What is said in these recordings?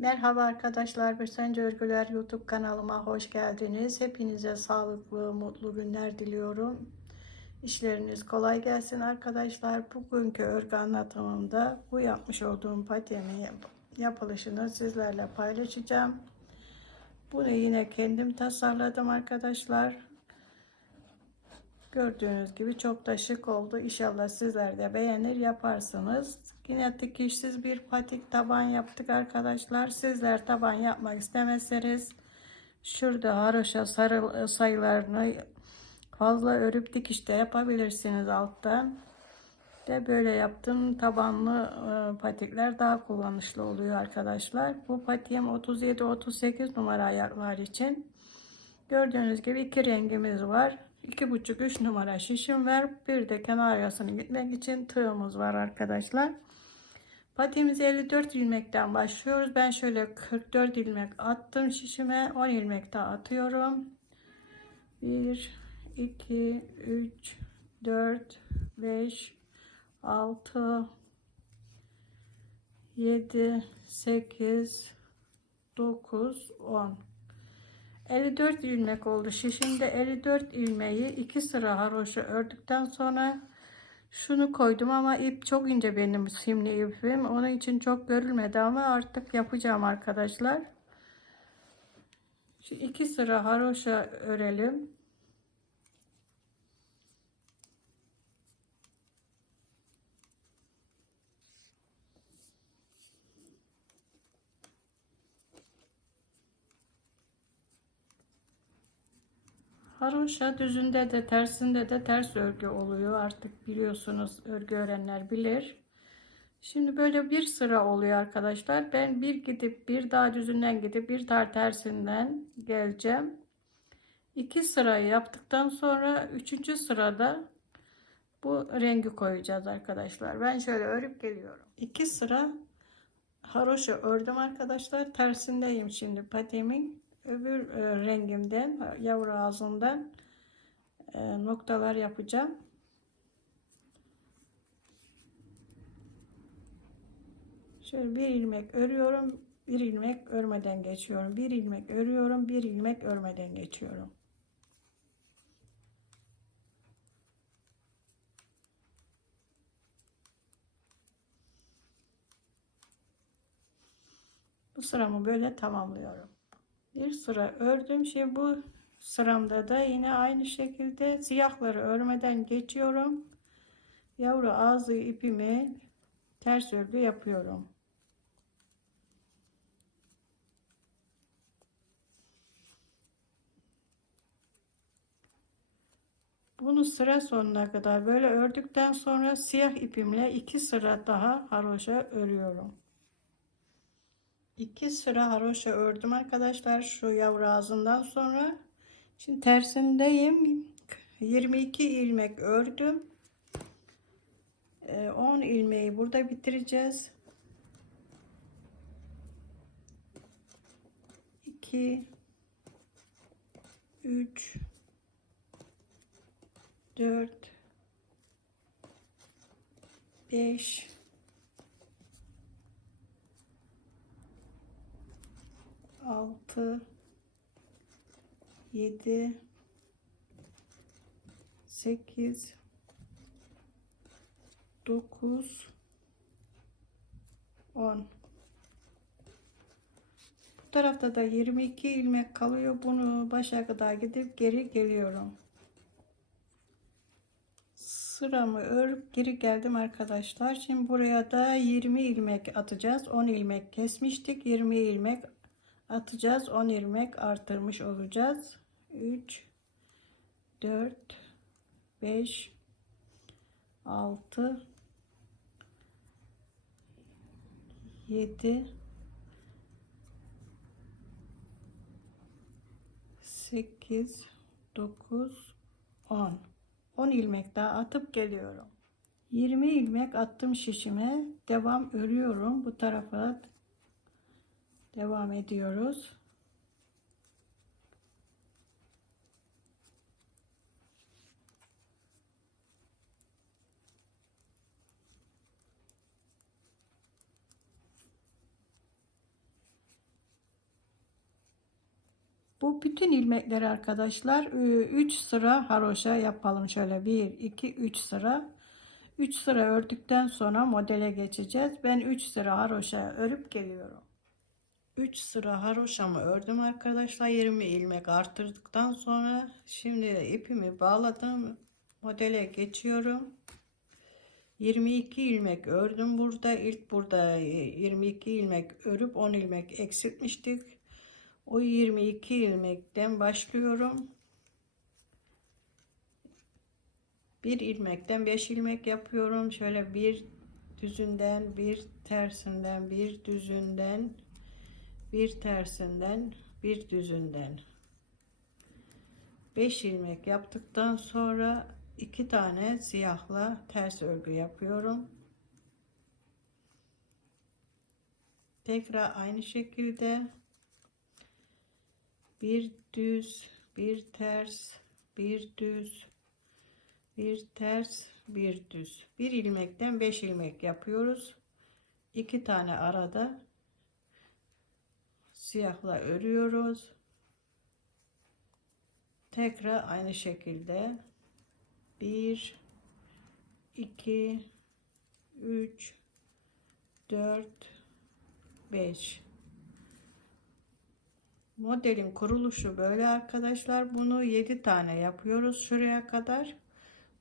Merhaba arkadaşlar, Sence Örgüler YouTube kanalıma hoş geldiniz. Hepinize sağlıklı, mutlu günler diliyorum. İşleriniz kolay gelsin arkadaşlar. Bugünkü örgü anlatımımda bu yapmış olduğum patiğimin yapılışını sizlerle paylaşacağım. Bunu yine kendim tasarladım arkadaşlar. Gördüğünüz gibi çok da şık oldu. İnşallah sizler de beğenir yaparsınız. Yine dikişsiz bir patik taban yaptık arkadaşlar. Sizler taban yapmak istemezseniz şurada haroşa sarı sayılarını fazla örüp dikişte yapabilirsiniz alttan. De böyle yaptım tabanlı e, patikler daha kullanışlı oluyor arkadaşlar. Bu patiğim 37-38 numara ayaklar için. Gördüğünüz gibi iki rengimiz var. 2,5-3 numara şişim var. Bir de kenar yasını gitmek için tığımız var arkadaşlar. Patiğimizi 54 ilmekten başlıyoruz. Ben şöyle 44 ilmek attım şişime. 10 ilmek daha atıyorum. 1, 2, 3, 4, 5, 6, 7, 8, 9, 10. 54 ilmek oldu. Şişimde 54 ilmeği 2 sıra haroşa ördükten sonra şunu koydum ama ip çok ince benim simli ipim. Onun için çok görülmedi ama artık yapacağım arkadaşlar. Şu iki sıra haroşa örelim. Haroşa düzünde de tersinde de ters örgü oluyor. Artık biliyorsunuz örgü öğrenler bilir. Şimdi böyle bir sıra oluyor arkadaşlar. Ben bir gidip bir daha düzünden gidip bir daha tersinden geleceğim. İki sırayı yaptıktan sonra üçüncü sırada bu rengi koyacağız arkadaşlar. Ben şöyle örüp geliyorum. İki sıra haroşa ördüm arkadaşlar. Tersindeyim şimdi patiğimin öbür e, rengimden yavru ağzından e, noktalar yapacağım. Şöyle bir ilmek örüyorum, bir ilmek örmeden geçiyorum. Bir ilmek örüyorum, bir ilmek örmeden geçiyorum. Bu sıramı böyle tamamlıyorum bir sıra ördüm. Şimdi bu sıramda da yine aynı şekilde siyahları örmeden geçiyorum. Yavru ağzı ipimi ters örgü yapıyorum. Bunu sıra sonuna kadar böyle ördükten sonra siyah ipimle iki sıra daha haroşa örüyorum. 2 sıra haroşa ördüm arkadaşlar şu yavru ağzından sonra. Şimdi tersindeyim 22 ilmek ördüm. 10 ee, ilmeği burada bitireceğiz. 2 3 4 5 6 7 8 9 10 bu tarafta da 22 ilmek kalıyor. Bunu başa kadar gidip geri geliyorum. Sıramı örüp geri geldim arkadaşlar. Şimdi buraya da 20 ilmek atacağız. 10 ilmek kesmiştik. 20 ilmek atacağız. 10 ilmek artırmış olacağız. 3 4 5 6 7 8 9 10 10 ilmek daha atıp geliyorum. 20 ilmek attım şişime. Devam örüyorum. Bu tarafa devam ediyoruz. Bu bütün ilmekleri arkadaşlar 3 sıra haroşa yapalım. Şöyle 1, 2, 3 sıra. 3 sıra ördükten sonra modele geçeceğiz. Ben 3 sıra haroşa örüp geliyorum. 3 sıra haroşamı ördüm arkadaşlar. 20 ilmek arttırdıktan sonra şimdi ipimi bağladım. Modele geçiyorum. 22 ilmek ördüm burada. İlk burada 22 ilmek örüp 10 ilmek eksiltmiştik. O 22 ilmekten başlıyorum. Bir ilmekten 5 ilmek yapıyorum. Şöyle bir düzünden, bir tersinden, bir düzünden, bir tersinden, bir düzünden. 5 ilmek yaptıktan sonra iki tane siyahla ters örgü yapıyorum. Tekrar aynı şekilde bir düz, bir ters, bir düz, bir ters, bir düz. Bir ilmekten 5 ilmek yapıyoruz. İki tane arada siyahla örüyoruz. Tekrar aynı şekilde 1 2 3 4 5 Modelin kuruluşu böyle arkadaşlar. Bunu 7 tane yapıyoruz şuraya kadar.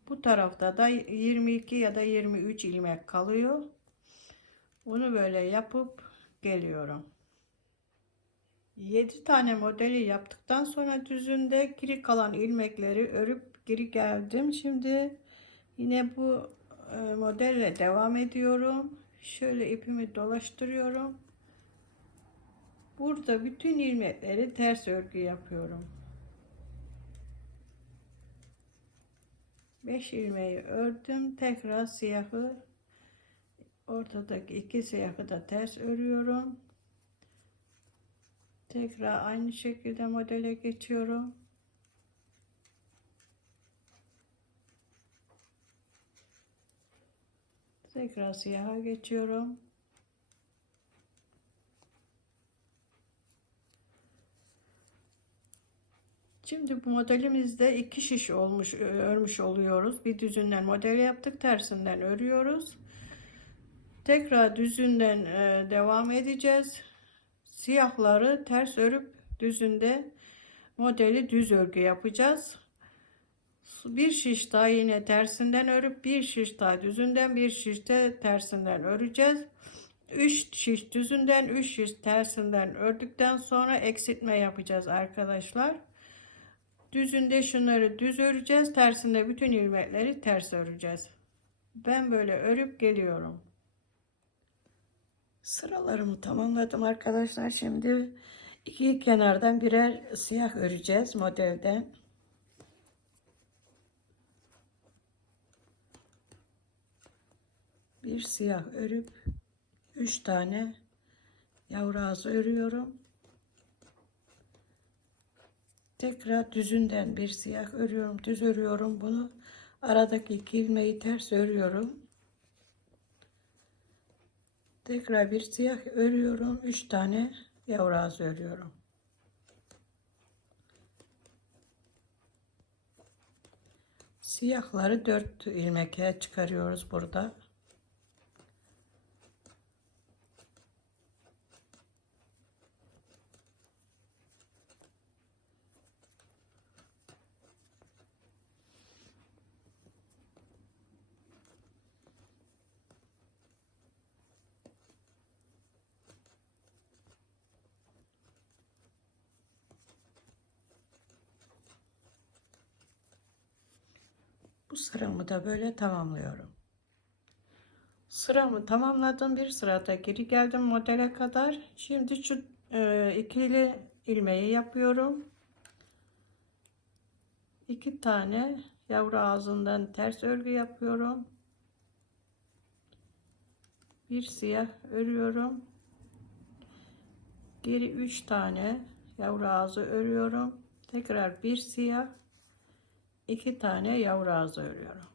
Bu tarafta da 22 ya da 23 ilmek kalıyor. Bunu böyle yapıp geliyorum. 7 tane modeli yaptıktan sonra düzünde geri kalan ilmekleri örüp geri geldim. Şimdi yine bu e, modelle devam ediyorum. Şöyle ipimi dolaştırıyorum. Burada bütün ilmekleri ters örgü yapıyorum. 5 ilmeği ördüm. Tekrar siyahı ortadaki iki siyahı da ters örüyorum. Tekrar aynı şekilde modele geçiyorum. Tekrar siyaha geçiyorum. Şimdi bu modelimizde iki şiş olmuş örmüş oluyoruz. Bir düzünden model yaptık. Tersinden örüyoruz. Tekrar düzünden e, devam edeceğiz. Siyahları ters örüp düzünde modeli düz örgü yapacağız. Bir şiş daha yine tersinden örüp bir şiş daha düzünden bir şiş de tersinden öreceğiz. 3 şiş düzünden 3 şiş tersinden ördükten sonra eksiltme yapacağız arkadaşlar. Düzünde şunları düz öreceğiz. Tersinde bütün ilmekleri ters öreceğiz. Ben böyle örüp geliyorum. Sıralarımı tamamladım arkadaşlar. Şimdi iki kenardan birer siyah öreceğiz modelden. Bir siyah örüp üç tane yavru ağzı örüyorum. Tekrar düzünden bir siyah örüyorum. Düz örüyorum bunu. Aradaki ilmeği ters örüyorum. Tekrar bir siyah örüyorum. Üç tane yavru ağzı örüyorum. Siyahları dört ilmekle çıkarıyoruz burada. Sıramı da böyle tamamlıyorum. Sıramı tamamladım. Bir sırada geri geldim modele kadar. Şimdi şu e, ikili ilmeği yapıyorum. İki tane yavru ağzından ters örgü yapıyorum. Bir siyah örüyorum. Geri üç tane yavru ağzı örüyorum. Tekrar bir siyah iki tane yavru ağzı örüyorum.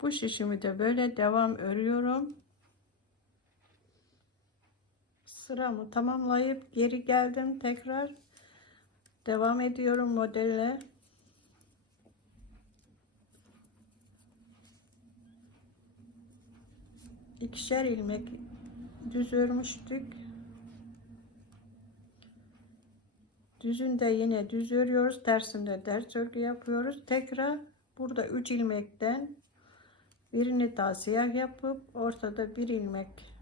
Bu şişimi de böyle devam örüyorum. Sıramı tamamlayıp geri geldim tekrar. Devam ediyorum modelle. İkişer ilmek düz örmüştük. Düzünde yine düz örüyoruz. Tersinde ters örgü yapıyoruz. Tekrar burada 3 ilmekten birini daha siyah yapıp ortada bir ilmek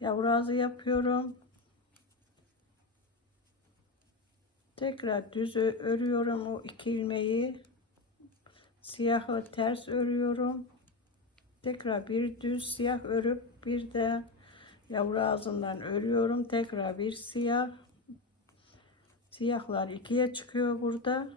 yavru ağzı yapıyorum. Tekrar düz örüyorum o iki ilmeği. Siyahı ters örüyorum. Tekrar bir düz siyah örüp bir de yavru ağzından örüyorum. Tekrar bir siyah. Siyahlar ikiye çıkıyor burada.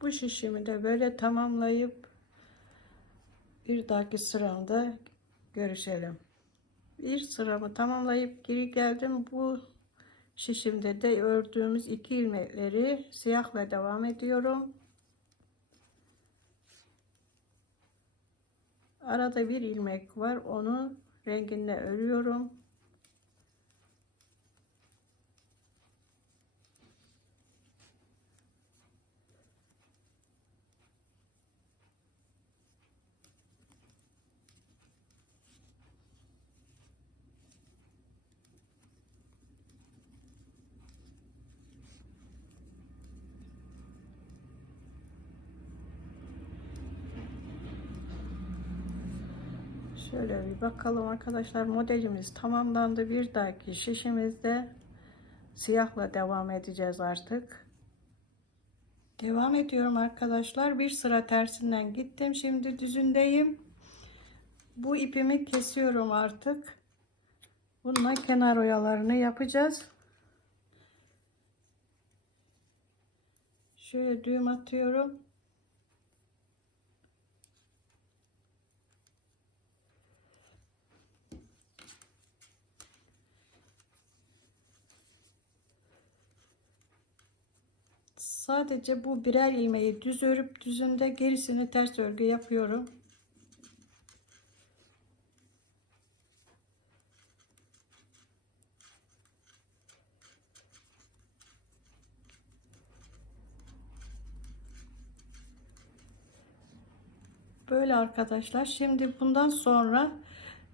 Bu şişimi de böyle tamamlayıp bir dahaki sıramda görüşelim. Bir sıramı tamamlayıp geri geldim. Bu şişimde de ördüğümüz iki ilmekleri siyahla devam ediyorum. Arada bir ilmek var. Onu renginde örüyorum. Şöyle bir bakalım arkadaşlar modelimiz tamamlandı. Bir dahaki şişimizde siyahla devam edeceğiz artık. Devam ediyorum arkadaşlar. Bir sıra tersinden gittim. Şimdi düzündeyim. Bu ipimi kesiyorum artık. Bununla kenar oyalarını yapacağız. Şöyle düğüm atıyorum. Sadece bu birer ilmeği düz örüp düzünde gerisini ters örgü yapıyorum. Böyle arkadaşlar. Şimdi bundan sonra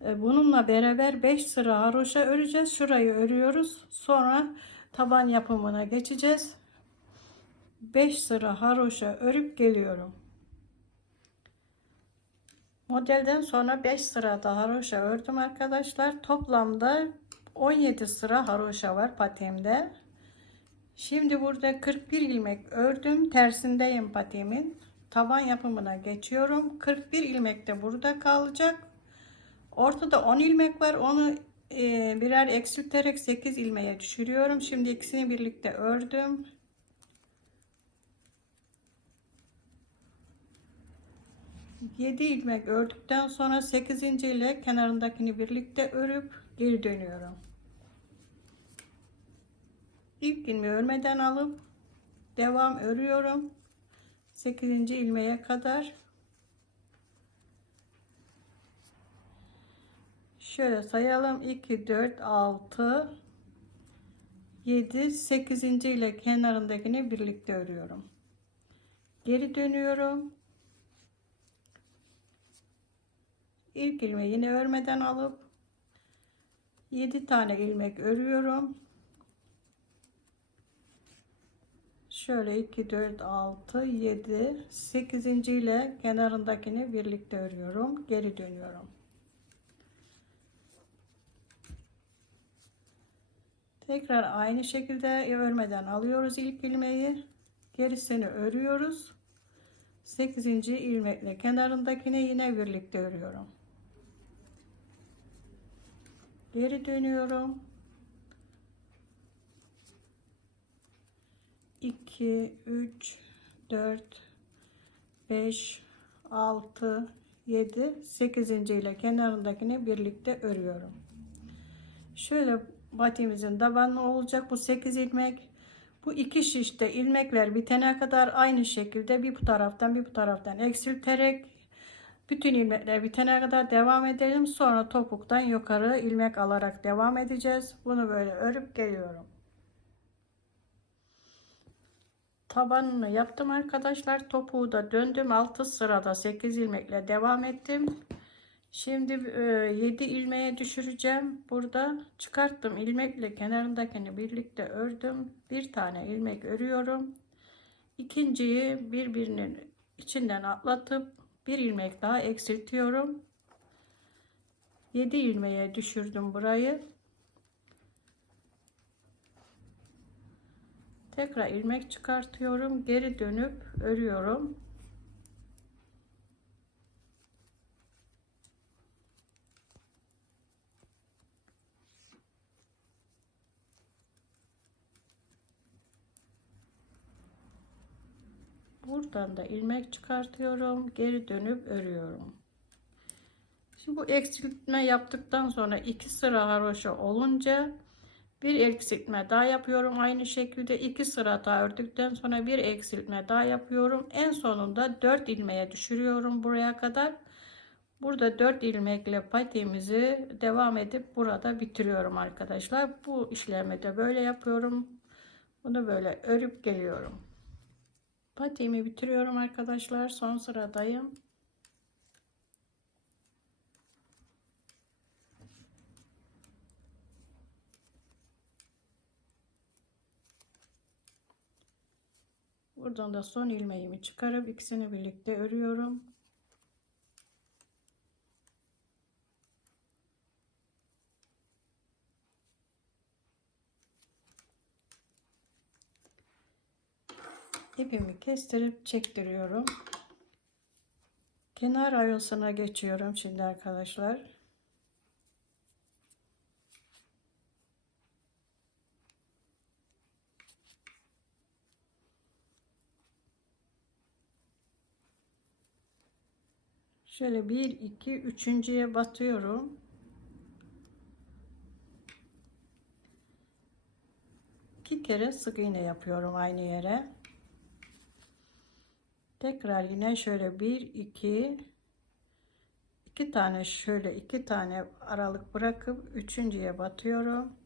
e, bununla beraber 5 sıra haroşa öreceğiz. Şurayı örüyoruz. Sonra taban yapımına geçeceğiz. 5 sıra haroşa örüp geliyorum. Modelden sonra 5 sıra da haroşa ördüm arkadaşlar. Toplamda 17 sıra haroşa var patiğimde. Şimdi burada 41 ilmek ördüm. Tersindeyim patiğimin. Taban yapımına geçiyorum. 41 ilmek de burada kalacak. Ortada 10 ilmek var. Onu e, birer eksilterek 8 ilmeğe düşürüyorum. Şimdi ikisini birlikte ördüm. Yedi ilmek ördükten sonra 8. ile kenarındakini birlikte örüp geri dönüyorum. İlk ilmeği örmeden alıp devam örüyorum. 8. ilmeğe kadar şöyle sayalım 2 4 6 7 8. ile kenarındakini birlikte örüyorum. Geri dönüyorum. İlk ilmeği yine örmeden alıp 7 tane ilmek örüyorum. Şöyle 2 4 6 7 8. ile kenarındakini birlikte örüyorum. Geri dönüyorum. Tekrar aynı şekilde örmeden alıyoruz ilk ilmeği. Gerisini örüyoruz. 8. ilmekle kenarındakini yine birlikte örüyorum. Geri dönüyorum. 2 3 4 5 6 7 8. ile kenarındakini birlikte örüyorum. Şöyle batimizin tabanı olacak bu 8 ilmek. Bu iki şişte ilmekler bitene kadar aynı şekilde bir bu taraftan bir bu taraftan eksilterek bütün ilmekler bitene kadar devam edelim. Sonra topuktan yukarı ilmek alarak devam edeceğiz. Bunu böyle örüp geliyorum. Tabanını yaptım arkadaşlar. Topuğu da döndüm. 6 sırada 8 ilmekle devam ettim. Şimdi 7 ilmeğe düşüreceğim. Burada çıkarttım ilmekle kenarındakini birlikte ördüm. Bir tane ilmek örüyorum. İkinciyi birbirinin içinden atlatıp bir ilmek daha eksiltiyorum. 7 ilmeğe düşürdüm burayı. Tekrar ilmek çıkartıyorum. Geri dönüp örüyorum. Buradan da ilmek çıkartıyorum. Geri dönüp örüyorum. Şimdi bu eksiltme yaptıktan sonra iki sıra haroşa olunca bir eksiltme daha yapıyorum. Aynı şekilde iki sıra daha ördükten sonra bir eksiltme daha yapıyorum. En sonunda 4 ilmeğe düşürüyorum buraya kadar. Burada 4 ilmekle patiğimizi devam edip burada bitiriyorum arkadaşlar. Bu işlemi de böyle yapıyorum. Bunu böyle örüp geliyorum. Patiğimi bitiriyorum arkadaşlar. Son sıradayım. Buradan da son ilmeğimi çıkarıp ikisini birlikte örüyorum. İpimi kestirip çektiriyorum. Kenar ayosuna geçiyorum şimdi arkadaşlar. Şöyle bir iki üçüncüye batıyorum. İki kere sık iğne yapıyorum aynı yere. Tekrar yine şöyle bir iki iki tane şöyle iki tane aralık bırakıp üçüncüye batıyorum.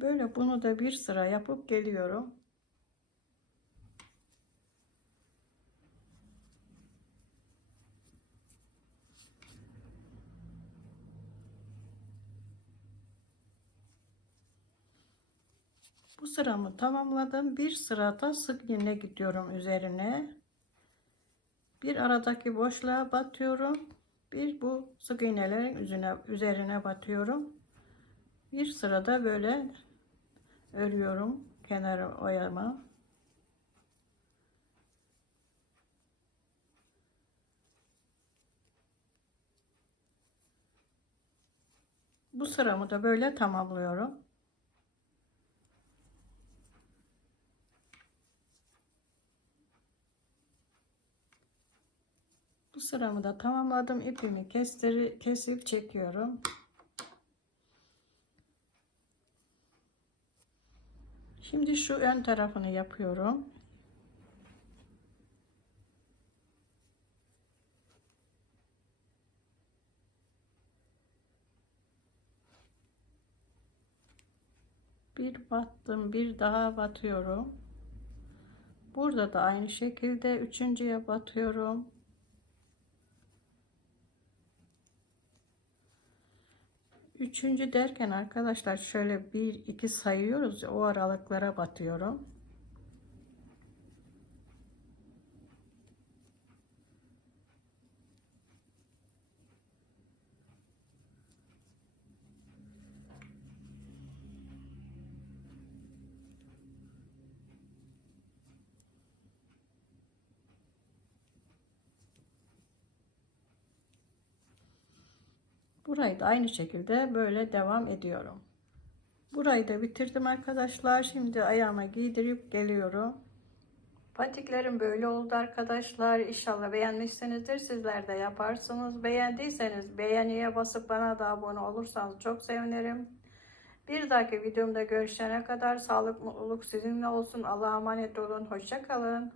Böyle bunu da bir sıra yapıp geliyorum. Bu sıramı tamamladım. Bir sırada sık iğne gidiyorum üzerine. Bir aradaki boşluğa batıyorum. Bir bu sık iğnelerin üzerine, üzerine batıyorum. Bir sırada böyle örüyorum kenar oyama. Bu sıramı da böyle tamamlıyorum. Bu sıramı da tamamladım. İpimi kestir kesip çekiyorum. Şimdi şu ön tarafını yapıyorum. Bir battım, bir daha batıyorum. Burada da aynı şekilde üçüncüye batıyorum. Üçüncü derken arkadaşlar şöyle bir iki sayıyoruz o aralıklara batıyorum. Burayı da aynı şekilde böyle devam ediyorum. Burayı da bitirdim arkadaşlar. Şimdi ayağıma giydirip geliyorum. Patiklerim böyle oldu arkadaşlar. İnşallah beğenmişsinizdir. Sizler de yaparsınız. Beğendiyseniz beğeniye basıp bana da abone olursanız çok sevinirim. Bir dahaki videomda görüşene kadar sağlık mutluluk sizinle olsun. Allah'a emanet olun. Hoşça kalın.